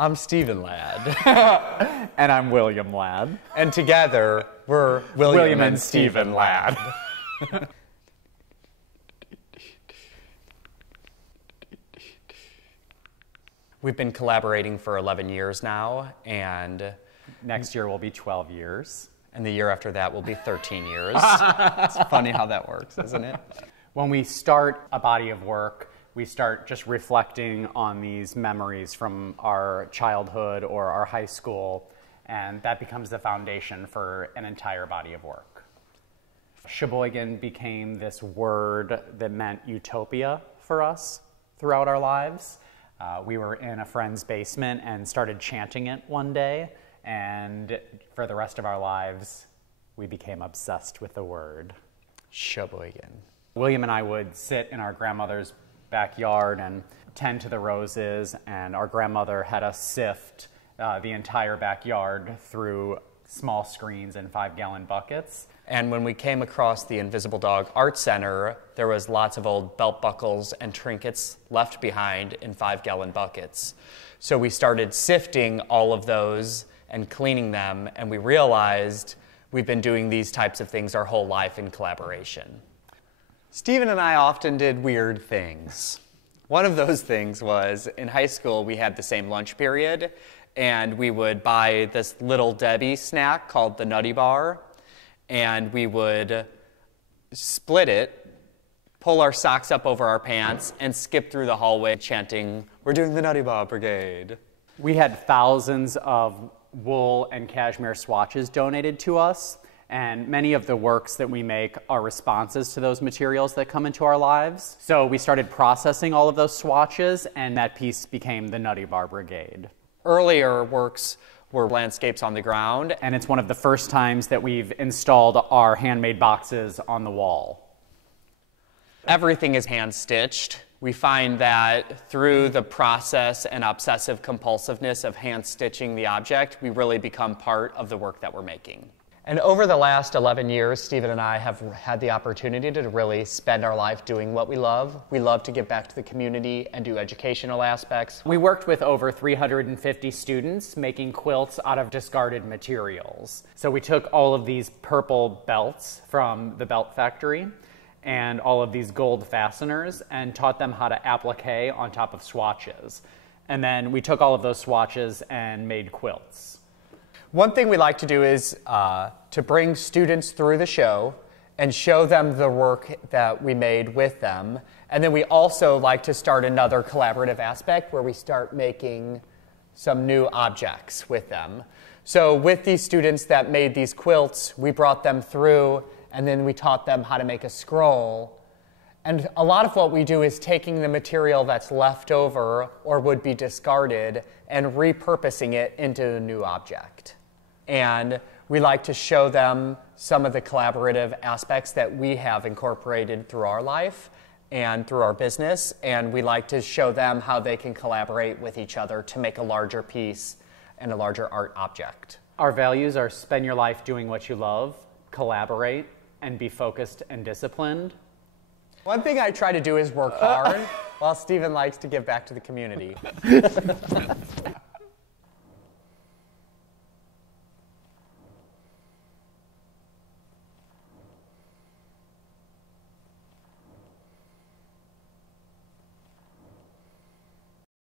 I'm Stephen Ladd. And I'm William Ladd. And together, we're William and Stephen Stephen Ladd. We've been collaborating for 11 years now, and Next year will be 12 years. the year after that will be 13 years. It's funny how that works, isn't it? When we start a body of work, we start just reflecting on these memories from our childhood or our high school, and that becomes the foundation for an entire body of work. Sheboygan became this word that meant utopia for us throughout our lives. We were in a friend's basement and started chanting it one day, and for the rest of our lives, we became obsessed with the word. Sheboygan. William and I would sit in our grandmother's backyard and tend to the roses, and our grandmother had us sift the entire backyard through small screens and 5-gallon buckets. And when we came across the Invisible Dog Art Center, there was lots of old belt buckles and trinkets left behind in 5-gallon buckets. So we started sifting all of those and cleaning them, and we realized we've been doing these types of things our whole life in collaboration. Stephen and I often did weird things. One of those things was, in high school, we had the same lunch period, and we would buy this Little Debbie snack called the Nutty Bar, and we would split it, pull our socks up over our pants, and skip through the hallway chanting, "We're doing the Nutty Bar Brigade." We had thousands of wool and cashmere swatches donated to us, and many of the works that we make are responses to those materials that come into our lives. So we started processing all of those swatches, and that piece became the Nutty Bar Brigade. Earlier works were landscapes on the ground. And it's one of the first times that we've installed our handmade boxes on the wall. Everything is hand-stitched. We find that through the process and obsessive compulsiveness of hand-stitching the object, we really become part of the work that we're making. And over the last 11 years, Stephen and I have had the opportunity to really spend our life doing what we love. We love to give back to the community and do educational aspects. We worked with over 350 students making quilts out of discarded materials. So we took all of these purple belts from the belt factory and all of these gold fasteners and taught them how to applique on top of swatches. And then we took all of those swatches and made quilts. One thing we like to do is to bring students through the show and show them the work that we made with them. And then we also like to start another collaborative aspect where we start making some new objects with them. So with these students that made these quilts, we brought them through and then we taught them how to make a scroll. And a lot of what we do is taking the material that's left over or would be discarded and repurposing it into a new object. And we like to show them some of the collaborative aspects that we have incorporated through our life and through our business. And we like to show them how they can collaborate with each other to make a larger piece and a larger art object. Our values are spend your life doing what you love, collaborate, and be focused and disciplined. One thing I try to do is work hard, while Stephen likes to give back to the community.